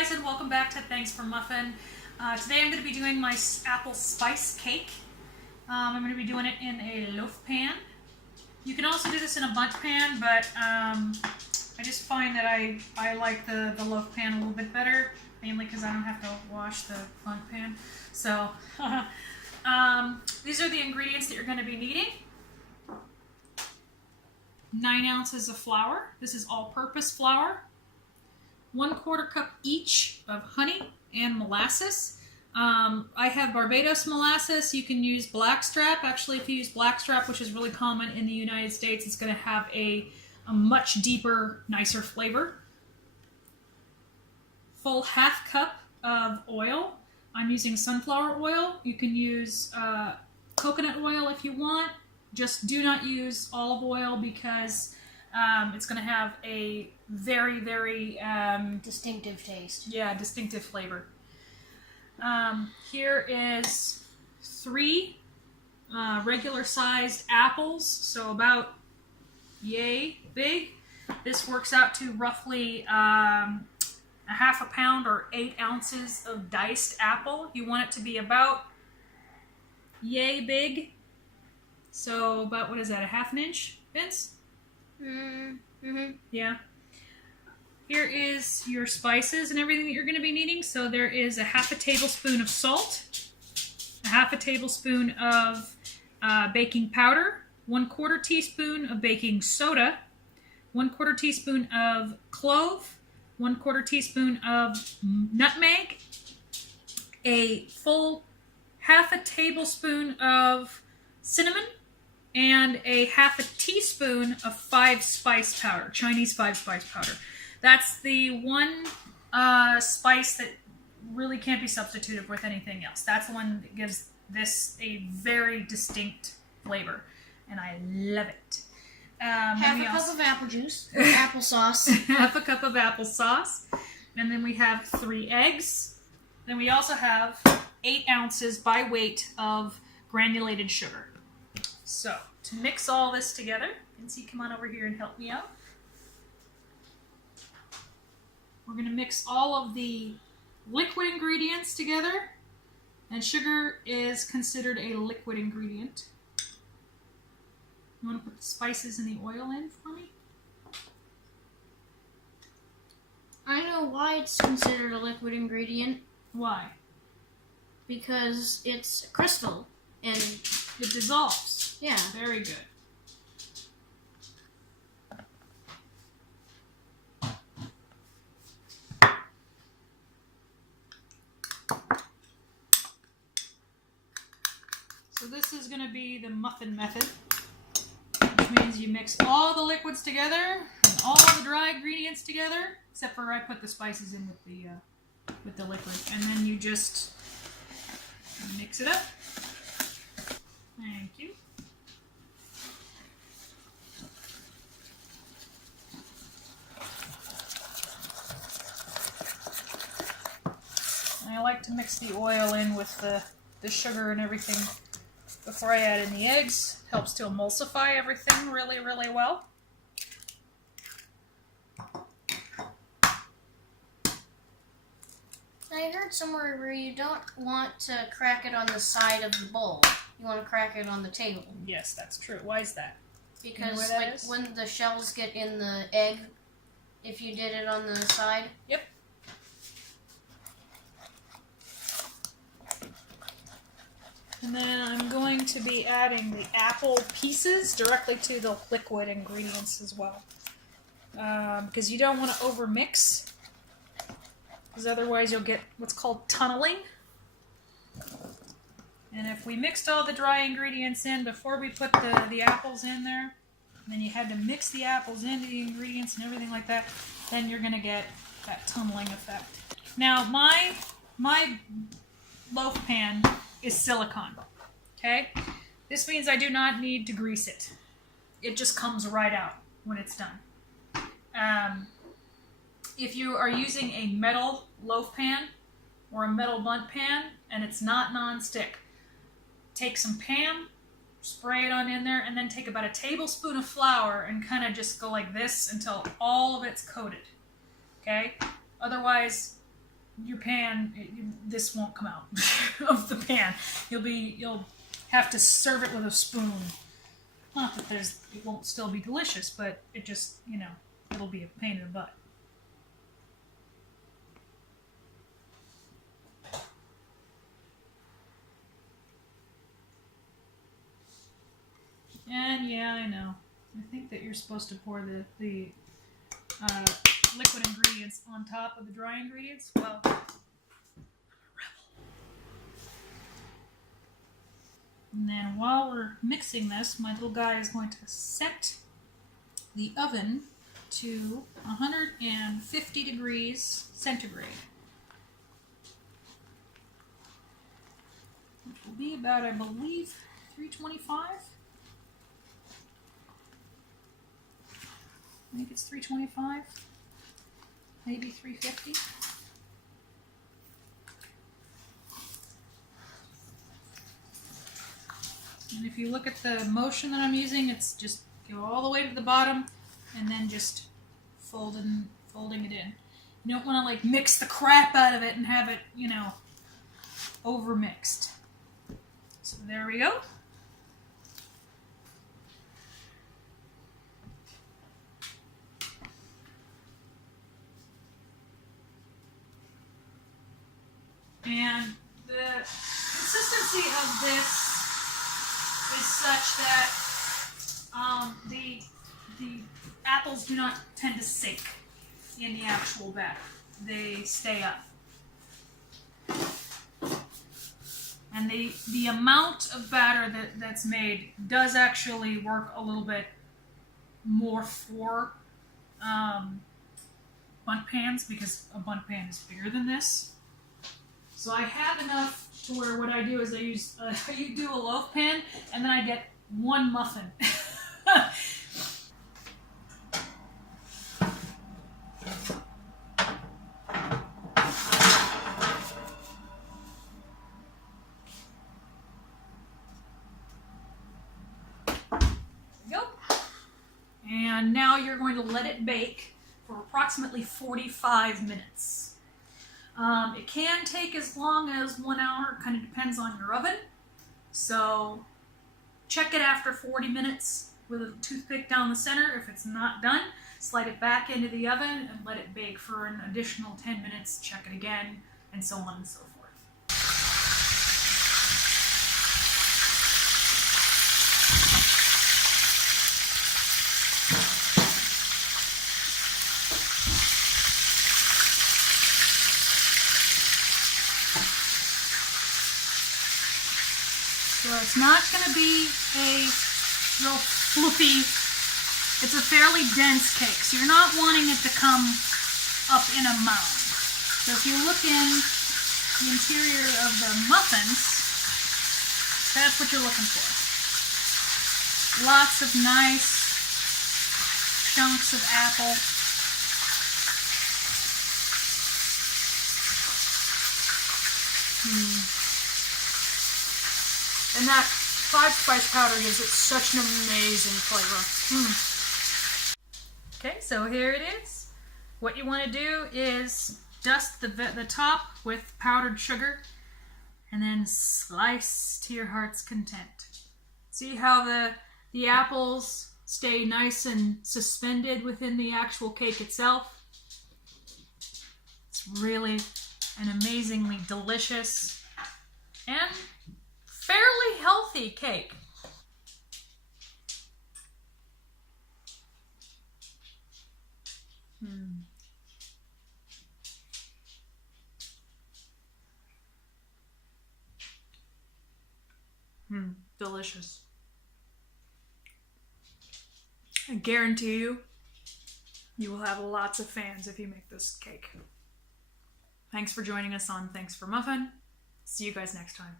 guys, and welcome back to Thanks for Muffin. Today I'm going to be doing my apple spice cake. I'm going to be doing it in a loaf pan. You can also do this in a bundt pan, but I just find that I like the loaf pan a little bit better, mainly because I don't have to wash the bundt pan. So these are the ingredients that you're going to be needing. 9 ounces of flour. This is all-purpose flour. 1/4 cup each of honey and molasses. I have Barbados molasses. You can use blackstrap. Actually, if you use blackstrap, which is really common in the United States, it's going to have a much deeper, nicer flavor. Full 1/2 cup of oil. I'm using sunflower oil. You can use coconut oil if you want. Just do not use olive oil because it's going to have a very, very distinctive taste. Yeah, distinctive flavor. Here is 3 regular-sized apples, so about yay big. This works out to roughly a 1/2 pound or 8 ounces of diced apple. You want it to be about yay big. So about, what is that, a 1/2 inch, Vince? Mm-hmm. Yeah. Here is your spices and everything that you're going to be needing. So there is a 1/2 tablespoon of salt, a 1/2 tablespoon of baking powder, 1/4 teaspoon of baking soda, 1/4 teaspoon of clove, 1/4 teaspoon of nutmeg, a full 1/2 tablespoon of cinnamon, and a 1/2 teaspoon of 5-spice powder, Chinese 5-spice powder. That's the one spice that really can't be substituted with anything else. That's the one that gives this a very distinct flavor, and I love it. 1/2 cup of apple juice, or applesauce. 1/2 cup of applesauce. And then we have 3 eggs. Then we also have 8 ounces by weight of granulated sugar. So, to mix all this together, Vincey, come on over here and help me out. We're going to mix all of the liquid ingredients together, and sugar is considered a liquid ingredient. You want to put the spices and the oil in for me? I know why it's considered a liquid ingredient. Why? Because it's crystal, and it dissolves. Yeah. Very good. So this is going to be the muffin method, which means you mix all the liquids together and all the dry ingredients together, except for I put the spices in with the liquid, and then you just mix it up. Thank you. I like to mix the oil in with the sugar and everything before I add in the eggs. Helps to emulsify everything really, really well. I heard somewhere where you don't want to crack it on the side of the bowl. You want to crack it on the table. Yes, that's true. Why is that? Because when the shells get in the egg, if you did it on the side. Yep. And then I'm going to be adding the apple pieces directly to the liquid ingredients as well. Because you don't want to overmix, because otherwise you'll get what's called tunneling. And if we mixed all the dry ingredients in before we put the apples in there, and then you had to mix the apples into the ingredients and everything like that, then you're going to get that tunneling effect. Now, my loaf pan is silicone, okay? This means I do not need to grease it. It just comes right out when it's done. If you are using a metal loaf pan or a metal bundt pan and it's not non-stick, take some Pam, spray it on in there, and then take about a tablespoon of flour and kind of just go like this until all of it's coated, okay? Otherwise, your pan, this won't come out of the pan. You'll have to serve it with a spoon. Not that it won't still be delicious, but it just, it'll be a pain in the butt. And yeah, I know. I think that you're supposed to pour the liquid ingredients on top of the dry ingredients. Well, and then while we're mixing this, my little guy is going to set the oven to 150 degrees centigrade. Which will be about, I believe, 325. I think it's 325, maybe 350. And if you look at the motion that I'm using, it's just go all the way to the bottom and then just folding it in. You don't want to like mix the crap out of it and have it, over mixed. So there we go. And the consistency of this is such that the apples do not tend to sink in the actual batter. They stay up. And the amount of batter that's made does actually work a little bit more for bundt pans, because a bundt pan is bigger than this. So I have enough to where what I do is I do a loaf pan, and then I get one muffin. There we go. And now you're going to let it bake for approximately 45 minutes. It can take as long as 1 hour, kind of depends on your oven. So check it after 40 minutes with a toothpick down the center. If it's not done, slide it back into the oven and let it bake for an additional 10 minutes. Check it again, and so on and so forth. So it's not going to be a real floofy, it's a fairly dense cake. So you're not wanting it to come up in a mound. So if you look in the interior of the muffins, that's what you're looking for. Lots of nice chunks of apple. And that 5-spice powder gives it such an amazing flavor. Okay, so here it is. What you want to do is dust the top with powdered sugar and then slice to your heart's content. See how the apples stay nice and suspended within the actual cake itself? It's really an amazingly delicious and fairly healthy cake. Delicious. I guarantee you will have lots of fans if you make this cake. Thanks for joining us on Thanks for Muffin. See you guys next time.